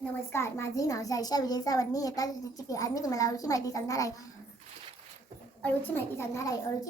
नमस्कार, माझे नाव जायशा विजय सावंत. मी आज मी तुम्हाला अळूची माहिती सांगणार आहे. अळूची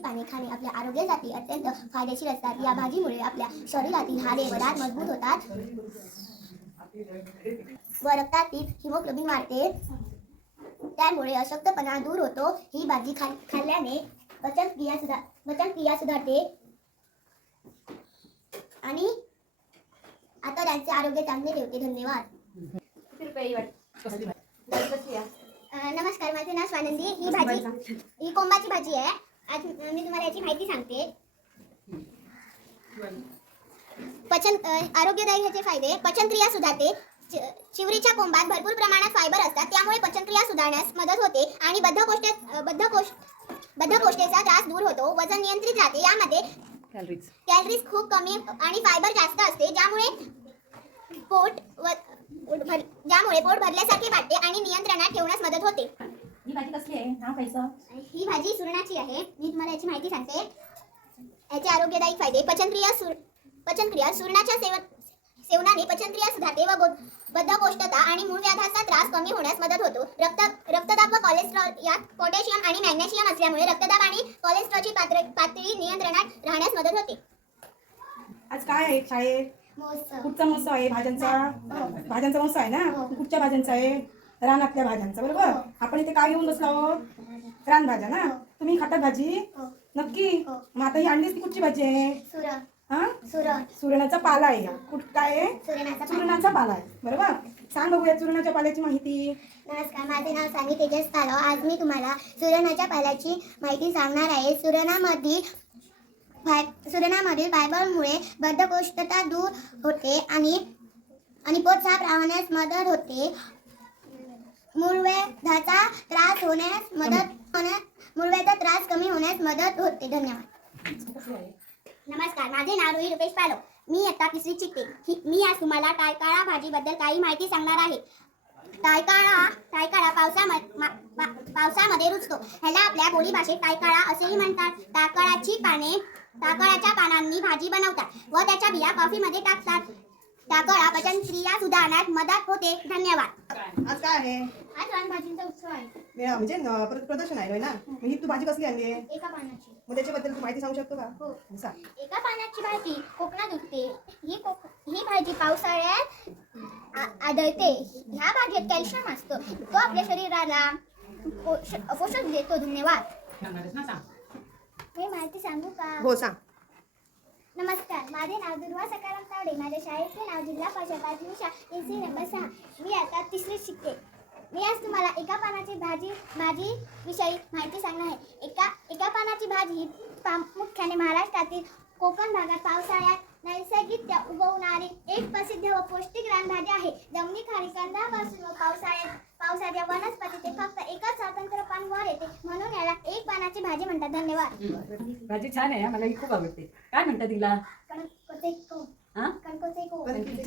पाने खाणे आपल्या आरोग्यासाठी अत्यंत फायदेशीर असतात. या भाजीमुळे आपल्या शरीरातील हाडे व दात मजबूत होतात व रक्तातील हिमोग्लोबिन वाढते. त्यामुळे अशक्तपणा दूर होतो. ही भाजी खाल्ल्याने पचनक्रिया सुधारते आणि आता त्यांचे आरोग्य चांगले ठेवते. धन्यवाद. नमस्कार, माझे नाव स्वानंदी. ही कोंबाची भाजी आहे. आज मी तुम्हाला याची माहिती सांगते. आरोग्यदायी ह्याचे फायदे: पचनक्रिया सुधारते. चिवरीच्या कोंबात भरपूर प्रमाणात फायबर असतात, त्यामुळे पचनक्रिया सुधारण्यास मदत होते आणि बद्धकोष्ठतेचा त्रास दूर होतो. वजन नियंत्रित राहते. यामध्ये कॅलरीज खूप कमी आणि फायबर जास्त असते, ज्यामुळे पोट भरल्यासारखे वाटते आणि नियंत्रणात ठेवण्यास मदत होते. ही भाजी कसली आहे? नाव कायचं? ही भाजी सुरणाची आहे. मी तुम्हाला याची माहिती सांगते. याचे आरोग्यदायी फायदे: पचनक्रिया सुरणाच्या सेवनाने पचनक्रिया सुधारते व बद्धकोष्ठता आणि मूळव्याधाचा त्रास कमी होण्यास मदत होतो. रक्तदाब व कोलेस्ट्रॉल यात पोटॅशियम आणि मॅग्नेशियम असल्यामुळे रक्तदाब आणि कोलेस्ट्रॉलची पातळी नियंत्रणात राहण्यास मदत होते. आज काय आहे शाळेत? कुठचा महोत्सव आहे? भाज्यांचा महोत्सव आहे ना? कुठच्या भाज्यांचा आहे? रानातल्या भाज्यांचा, बरोबर. आपण इथे काय घेऊन बसलो आहोत? रानभाज्या ना. तुम्ही खातात भाजी? नक्की. मग आता ही आणलीच ती कुठची भाजी आहे? सुरणाचा पाला आहे. काय आहे? सुरणाचा पाला आहे, बरोबर. सांग बघूया सुरणाच्या पाल्याची माहिती. नमस्कार, माझे नाव सानी तेजस तालव. आज मी तुम्हाला सुरणाच्या पाल्याची माहिती सांगणार आहे. सुरणामधील फायबरमुळे बद्धकोष्ठता दूर होते आणि पोट साफ राहण्यास मदत होते. मूळव्याधाचा त्रास कमी होण्यास मदत होते. धन्यवाद. नमस्कार, माझे नाव रोहित रुपेश पालव. मी इयत्ता 3रीत शिकते. मी आज तुम्हाला टायकाळा भाजीबद्दल काही माहिती सांगणार आहे. टायकाळा पावसामध्ये रुजतो. ह्याला आपल्या बोली भाषेत टायकाळा असेही म्हणतात. टाकळाच्या पानांनी भाजी बनवतात व त्याच्या बिया कॉफीमध्ये टाकतात. टाकळा पचनक्रिया सुधारण्यात मदत होते. धन्यवाद. आज काय आहे? आज रानभाजींचा उत्सव आहे. म्हणजे प्रदर्शन आहे ना. ही तू भाजी कसली आणली आहे? एका पानाची. मग त्याच्याबद्दल तू माहिती सांगू शकतो का? हो. सांग. एका पानाची भाजी कोकणात उगते. ही भाजी पावसाळ्यात आढळते. ह्या भाजीत कॅल्शियम असतो, तो आपल्या शरीराला पोषक देतो. धन्यवाद. मी माहिती सांगू का? हो, सांग. नमस्कार, माझे नाव दुर्वा सकाराम तावडे. माझ्या शाळेचे नाव जिल्हा परिषद प्राथमिक शाळा NC नंबर 6. मी आता 3रीत शिकते. मी आज तुम्हाला एका पानाची भाजी विषयी माहिती सांगणार आहे. एका पानाची भाजी मुख्याने महाराष्ट्रातील कोकण भागात पावसाळ्यात नैसर्गिकरित्या उगवणारी एक प्रसिद्ध व पौष्टिक रानभाजी आहे. जमिनीखाली कंदापासून व पावसाच्या वनस्पतीचे फक्त एकच स्वतंत्र पान वर येते, म्हणून याला एक पानाची भाजी म्हणतात. धन्यवाद. भाजी छान आहे, मला ही खूप आवडते. काय म्हणतात तिला?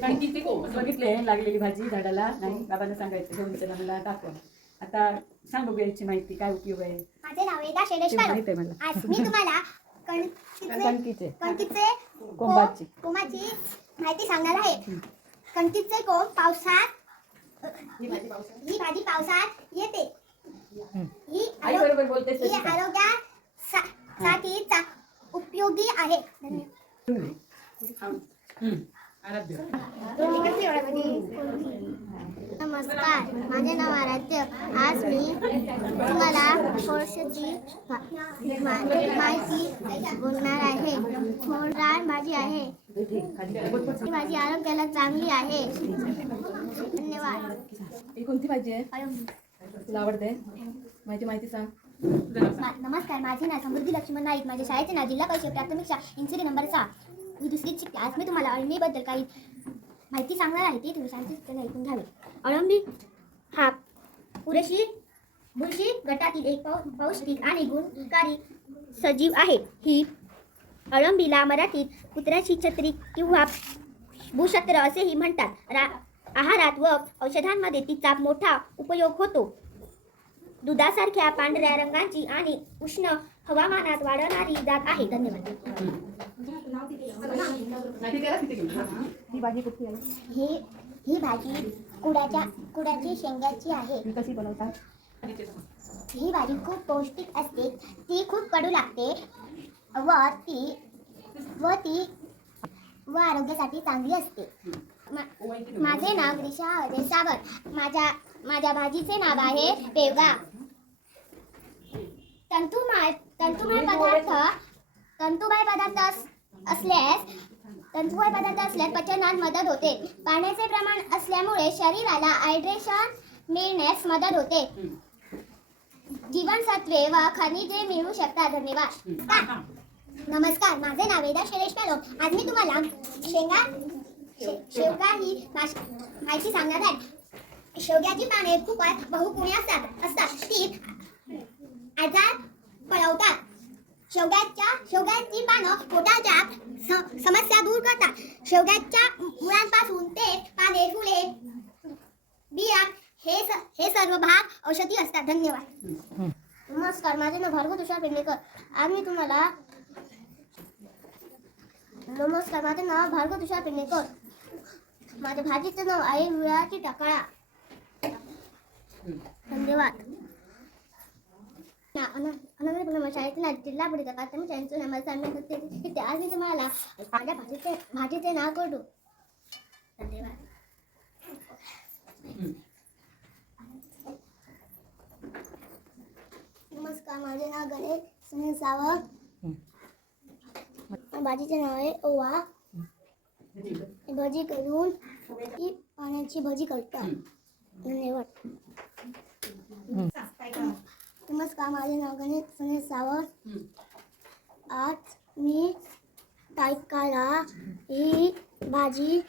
कणकीचे कोंब. बघितले लागलेली भाजी झाडाला? नाही, बाबांना सांगायचं घेऊन चला मला दाखवा. आता सांग बघूया याची माहिती, काय उपयोग आहे. माझे नाव वेदा शैलेश पालव. आज मी तुम्हाला कणकीचे कोंबाची माहिती सांगणार आहे. कणकीचे कोंब ही भाजी पावसात येते. ही आरोग्यासाठी उपयोगी आहे. नमस्कार, माझे नाव आराध्य. आज मी तुम्हाला कोळशाची माहिती बोलणार आहे. रानभाजी आहे. ही भाजी आरोग्याला चांगली आहे. धन्यवाद. ही कोणती भाजी आहे? तुला आवडते? माहिती सांग. नमस्कार, माझे नाव समृद्धी लक्ष्मण नाईक. माझ्या शाळेचे नाव जिल्हा परिषद प्राथमिक शाळा NC नंबर 6. मी 2रीत शिकते. आज मी तुम्हाला अळंबीबद्दल काही माहिती सांगणार आहे. ती तुम्ही शांतपणे ऐकून घ्यावी. अळंबी हा बुरशी गटातील एक पौष्टिक आणि गुणकारी सजीव आहे. ही अळंबीला मराठीत कुत्र्याची छत्री किंवा भूछत्र असेही म्हणतात. आहारात व औषधांमध्ये तिचा मोठा उपयोग होतो. दुधासारख्या पांढऱ्या रंगाची आणि उष्ण हवामानात वाढणारी जात आहे. धन्यवाद. ही भाजी कुठली आहे? ही ही भाजी कुडाची शेंगाची आहे. ती कशी बनवतात? ही भाजी खूप पौष्टिक असते. ती खूप कडू लागते व आरोग्यासाठी चांगली असते. माझे नाव ग्रीषा अजय सावंत. माझ्या भाजीचे नाव आहे पेवगा. तंतुमय पदार्थ असल्यास पचनात मदत होते. पाण्याचे प्रमाण असल्यामुळे शरीराला हायड्रेशन मिळण्यास मदत होते. जीवनसत्वे व खनिजे मिळू शकतात. धन्यवाद. नमस्कार, माझे नाव वेदा शैलेश पालोम. आज मी तुम्हाला शेवगा ही माहिती सांगणार आहे. शेवग्याची पाने खूपच बहुगुणी असतात. ती आजार पळवतात. शेवग्याची पानं पोटाच्या समस्या दूर करतात. शेवग्याच्या मुळांपासून ते पाने, फुले, बिया हे सर्व भाग औषधी असतात. धन्यवाद. नमस्कार, माझे नाव भार्गव तुषार पेडणेकर. आज मी तुम्हाला माझ्या भाजीचं नाव आहे विळाची टाकळा. धन्यवाद. शाळेतून जिल्हा परिषद प्राथमिक शाळेचं नाव सांगण्यात आज मी तुम्हाला माझ्या भाजीचे नाव करू. धन्यवाद. नमस्कार, माझे नाव गणेश सुनील सावंत. भाजीचे नाव आहे ओवा. भजी करून ती पाण्याची भजी करतात. धन्यवाद. नमस्कार, माझे नाव गणेश सुनील सावंत. आज मी टायकाळा ही भाजी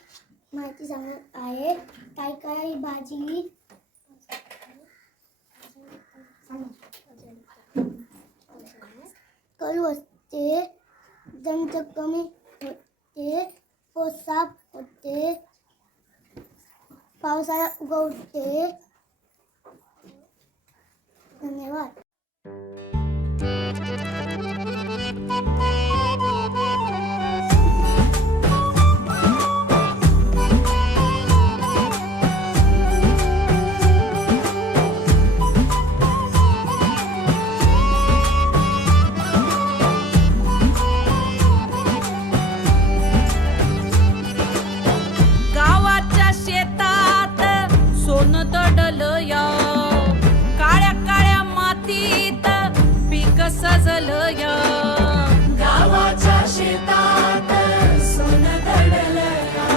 माहिती सांगत आहे. टायकाळा ही भाजी कडू असते. जंत कमी होते. पोसाप होते. पावसाळ्यात उगवते. धन्यवाद. गावाच्या शेतात सोनं दडलं या. काळ्या काळ्या मातीत पीक सजलं या. गावाच्या शेतात सोनं दडलं या.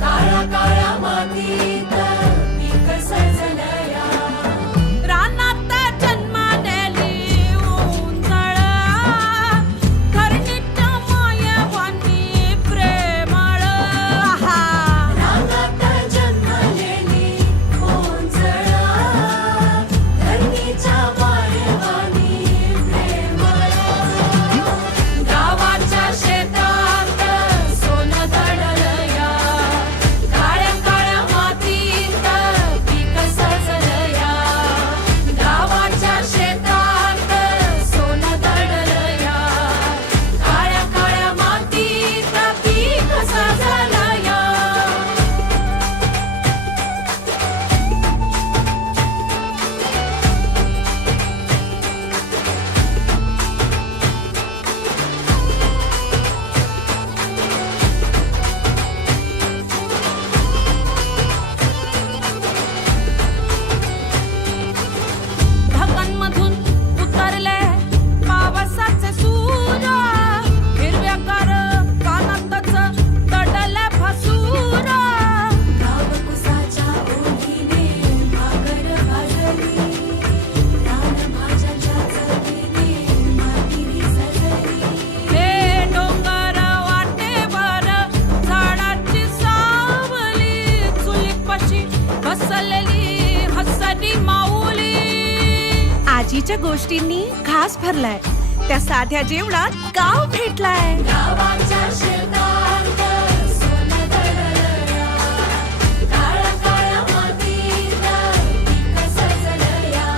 काळ्या काळ्या मातीत पीक सजलं या. रानात जन्मालेली उंजळ धरणीच्या मायवानी प्रेमळ. रानात जन्मलेली उंजळ धरणीच्या मायवानी प्रेमळ. गावाच्या शेतात सोनं दडलं या. काळ्या काळ्या मातीत पीक सजलं या. गावाच्या शेतात सोनं दडलं या. काळ्या काळ्या मातीत पीक सजलं या. ढगांमधून उतरले पावसाचे सूर. हिरव्यागार पानातच दडले फसूर. गावकुसाच्या ओढीने भाकर भाजली. रानभाज्याच्या चवीने मातीने सजली. हे डोंगर वाटेवर झाडाची सावली. चुलीपाशी बसलेली हसरी माऊली. आजीच्या गोष्टींनी घास भरलाय. त्या साध्या जेवणात गाव भेटलाय. गावाच्या शेतात सोनं दडलं या. काळ्या काळ्या मातीत पीक सजलं या.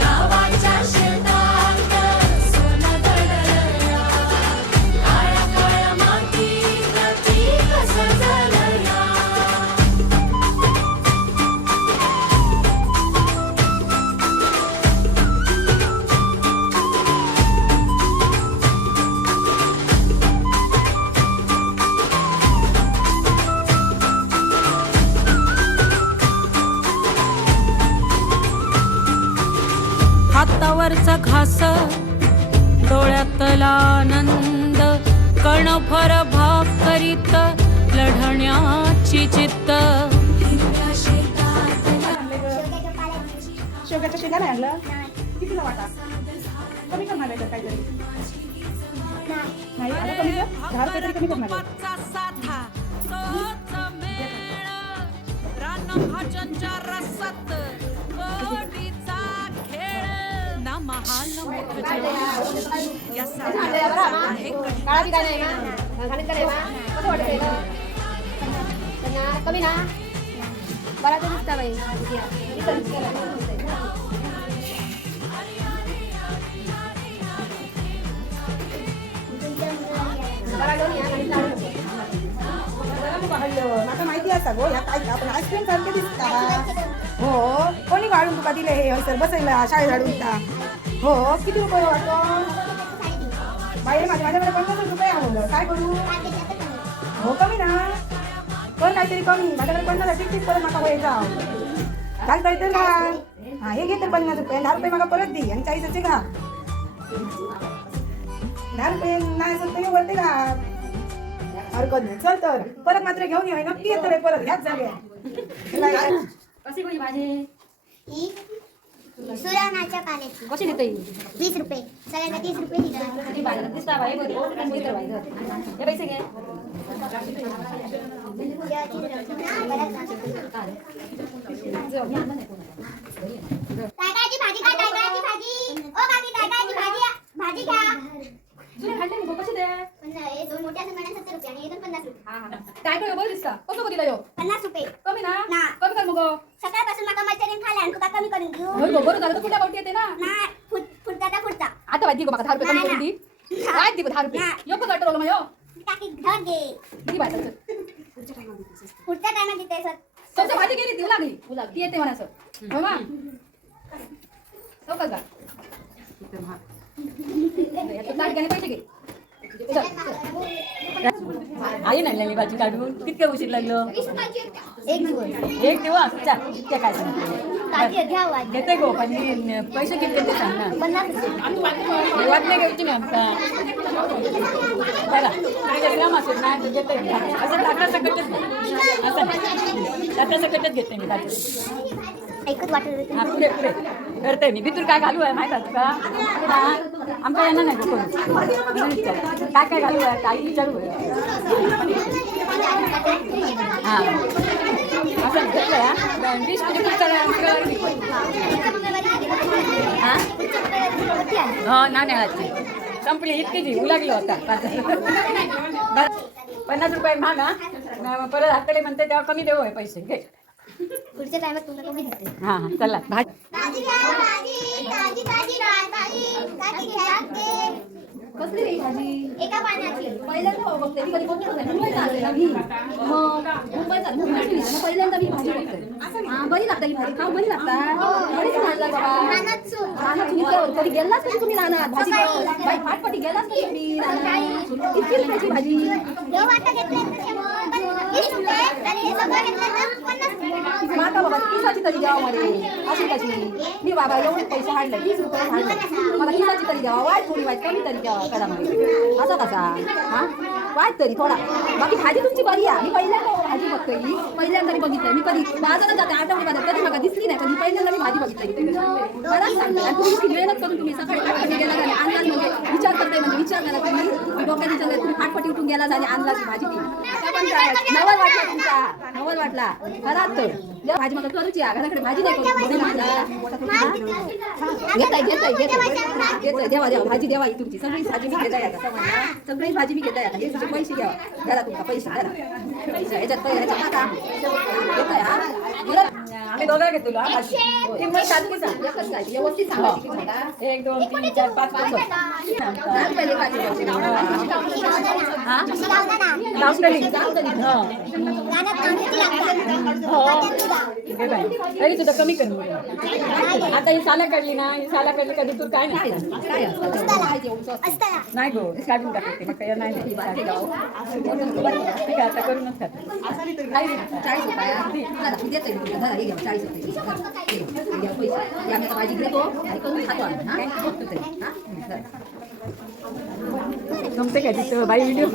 गावाच्या शेतात सोनं दडलं या. काळ्या काळ्या मातीत पीक सजलं या. शेतावरचा घास डोळ्यातला आनंद कणभर भाकरीत लढण्याची चित्त शेवग्याच्या शेंगा नाही आणलं कितीला वाटा कमी करणार आहे का काहीतरी नाही आता कमी कर 10 रुपये तरी कमी करणार आहे. चा साथा तोच मेळ रानभाज्यांच्या रसात गोडीचा खेळ ना महाल मोठं या साऱ्या आहे कमी ना बरा तर दिसता बाई माका माहिती असा गो या काय आपण आईस्क्रीम सारखे दिसता हो कोणी वाढून तुका दिले हे हयसर बसयला शाळेत हाडून दिता हो किती रुपये वाटतो बाई माझ्याकडे 50 रुपये आवडलं काय करू हो कमी ना पण काहीतरी कमी माझ्याकडे 50 टिकटीक परत माका वय जाव घालता येतं का हा हे घे तर 50 रुपये 10 रुपये माका परत दे आणि 40चे घा 10 रुपये नाही असेल तर वरती घा हरकत नाही चल तर परत मात्र घेऊन ये नक्की येत रे परत ह्याच जाग्या कशी कोणी भाजी ही सुरानाच्या पाल्याची कशी देते 20 रुपये सगळ्यांना 30 रुपये दिलं ती भाजी दिसता बाई बरी हे पैसे घे टायगाची भाजी का टायगाची भाजी ओ काकी टायगाची भाजी भाजी घ्या तुला खाल्ले मी कशी दे हे दोन मोठे असं म्हणा 70 रुपये आणि हे दोन 50 रुपये काय काय बरं दिसता कसं दिला यो 50 रुपये कमी ना ना. कमी कर मग सकाळपासून माका मैत्रीण खाल्या आणि तुका कमी करून घेऊ होय गो, बरं झालं तर कुठल्या पावटी येते ना नाही फुटता आता वादी गो माका 10 रुपये कमी करून दी काय दी 10 रुपये यो पण गाठवलं मग यो टाकी घर दे किती बायचं पुढच्या टायमात देते सर तुमची भाजी गेली ती लागली ती येते म्हणा सर हो मा हो का पैसे घे आई नाही भाजी काढून कितके उशीर लागलो एक दिवस चाल इतके काय सांगते घेते गो पण पैसे किती ते सांग ना वाटणे घ्यायची ना आमचा बघा ग्राम असेल ना घेते असं टाकला सकटच असं टाकला सकटच घेते मी भाजी ऐकत वाटत हा पुढे पुढे करते मी भीतून काय घालू आहे माहित आहे का आमच्या यांना नाही करू काय काय घालू आहे काही विचारू हा असं घेतलं 20 हा हो ना संपली इतकी जी उलागली होता 50 रुपये मागा परत हाताले म्हणते तेव्हा कमी देऊ आहे पैसे घे पुढच्या टायमात तुला कमी देते हा हा चला भाजी भाजी घ्या भाजी ताजी भाजी घ्या कसली रे भाजी एका पाण्याची पहिल्यांदा बघते मी कधी मुंबईत आले ना मी मग पहिल्यांदा मी भाजी बघते हा बरी लागता ही भाजी खाऊ बरी लागता बरीच लागला बाबा रानात कधी गेलाच कधी तुम्ही रानात भाजी बाई फाटपटी गेलाच कधी तुम्ही रानात किती रुपयाची भाजी देव वाटा घेतले 20 रुपये आणि हे सगळं घेतलं ना 50 रुपये माता बाबा किसाची तरी द्यावा मध्ये अशी कशी मी बाबा एवढे पैसे हाडले 20 रुपये हाडले मला किसाची तरी द्यावा वाईट थोडी वाईट कमी तरी द्यावा करा मध्ये असा कसा हा वाईट तरी थोडा बाकी भाजी तुमची बरी आहे मी पहिल्यांदा भाजी बघतोय मी पहिल्यांदा मी बघितलं मी कधी बाजारात जाते आठवडी बाजार कधी मला दिसली नाही पण पहिल्यांदा मी भाजी बघितली मला सांगते आणि तुम्ही मेहनत करून तुम्ही सकाळी फाटपटी गेला आणि अंदाज म्हणजे विचार करताय म्हणजे विचार करा तुम्ही डोक्यात विचार तुम्ही फाटपटी उठून गेला आणि अंदाज भाजी ती नवल वाटला तुमचा नवल वाटला घरात तर भाजी मला करूची घराकडे भाजी नाही करू घेताय देवा देवा भाजी देवा ही तुमची सगळी भाजी मी घेताय आता समजला सगळी भाजी मी घेताय आता हे तुमचे पैसे घ्या घरा तुमचा पैसे घरा याच्यात पैसा घेताय हा आम्ही दोघं घेतो किंमत सारखी सांग व्यवस्थित सांगा 1 2 3 4 5 5 हा अशी लावला ना लावतली गाण्यात तांदूळची लागतात हो तात्यात तुला. हे बाई तरी तुझं कमी कर आता ही साला काढली ना ही साला काढली कधी तू काय नाही काय असताना नाही गो काढून टाकते मग काही नाही ठीक आहे आता करूनच खाते 40 रुपये देते तुला हे घ्या 40 रुपये घ्या पैसे या मी भाजी घेतो आणि करून खातो आम्ही हा बघतो तरी हा जमते का तिथं बाई व्हिडिओ